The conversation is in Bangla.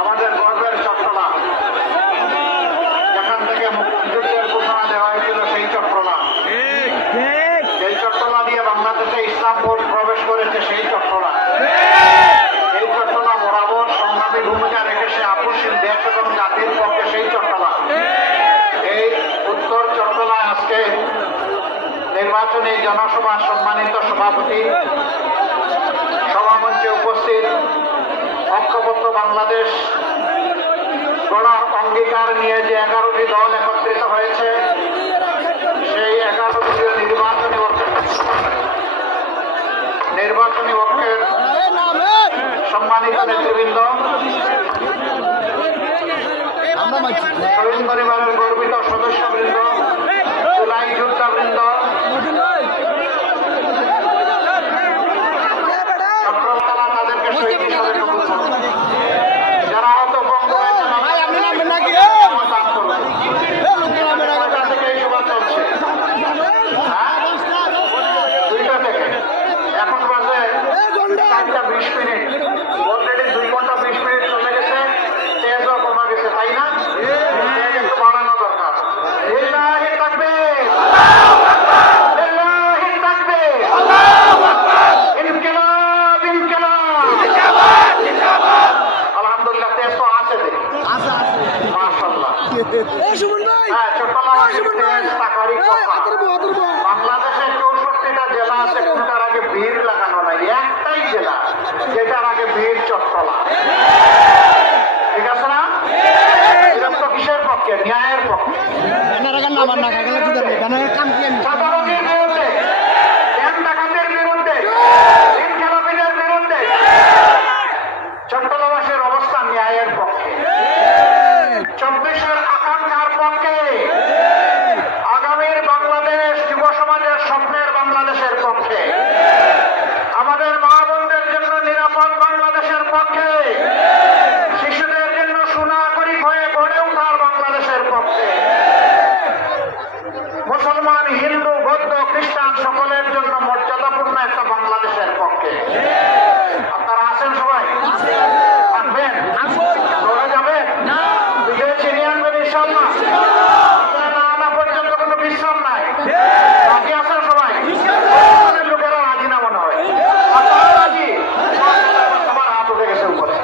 আমাদের গর্বের চট্টলা, যেখান থেকে মুক্তিযুদ্ধের ঘোষণা দেওয়া হয়েছিল সেই চট্টলা, সেই চট্টলা দিয়ে বাংলাদেশে ইসলাম প্রবেশ করেছে সেই চট্টলা, এই চট্টলা বরাবর সংগ্রামী ভূমিকা রেখেছে আপসীন দেশ এবং জাতির পক্ষে সেই চট্টলা। এই উত্তর চট্টলায় আজকে নির্বাচনী জনসভা সম্মানিত সভাপতি, সভামঞ্চে উপস্থিত ঐক্যবদ্ধ বাংলাদেশ গড়ার অঙ্গীকার নিয়ে যে 11টি দল একত্রিত হয়েছে, সেই 11 দলীয় নির্বাচনী পক্ষের সম্মানিত নেতৃবৃন্দ, শহীদ পরিবারের গর্বিত সদস্যবৃন্দ, জুলাই যোদ্ধাবৃন্দ, তাদেরকে শহীদ হিসাবে কবুল করুন। যারা হয়তো বঙ্গ হয়েছে থেকে এই সভা চলছে 2টা থেকে, এখন বাজে 4টা 20 মিনিট, অলরেডি 2 ঘন্টা 20 মিনিট চলে গেছে, তেজও কমা গেছে, তাই না? তেজ একটু বাড়ানো দরকার। লিল্লাহি তাকবীর, লিল্লাহি তাকবীর, ইনকিলাব, ইনকিলাব। আলহামদুলিল্লাহ, তেজ তো আছে, মাশাআল্লাহ। হ্যাঁ, চট্টগ্রামের তেজ তাকারি বাংলাদেশের 64টা জেলা আছে, কোনটার আগে ভিড় লাগানো নাই, একটাই জেলা যেটার আগে ভিড় চট্টলা। ঠিক আছে না? এটা তো কিসের পক্ষে? ন্যায়ের পক্ষে, সাধারণের বিরুদ্ধে, ব্যাংক ডাকাতের বিরুদ্ধে, ইনকিলাবীদের বিরুদ্ধে। চট্টলাবাসীর অবস্থান ন্যায়ের পক্ষে, 24-এর আকাঙ্ক্ষার পক্ষে, আগামীর বাংলাদেশ, যুব সমাজের স্বপ্নের বাংলাদেশের পক্ষে, আমাদের মা বোনদের জন্য নিরাপদ বাংলাদেশের পক্ষে, শিশুদের জন্য সুনাগরিক হয়ে গড়ে ওঠার বাংলাদেশের পক্ষে, মুসলমান, হিন্দু, বৌদ্ধ, খ্রিস্টান সকলের জন্য মর্যাদাপূর্ণ একটা বাংলাদেশের পক্ষে। আপনারা আছেন সবাই? থাকবেন? দৌড়ে যাবেন? বিজয় ছিনিয়ে আনবেন ইনশাআল্লাহ? না আনা পর্যন্ত কোনো বিশ্রাম নাই। বাকি আছেন সবাই? লোকেরা রাজি না মনে হয়। আপনারা রাজি? সবার হাত উঠে গেছে উপরে।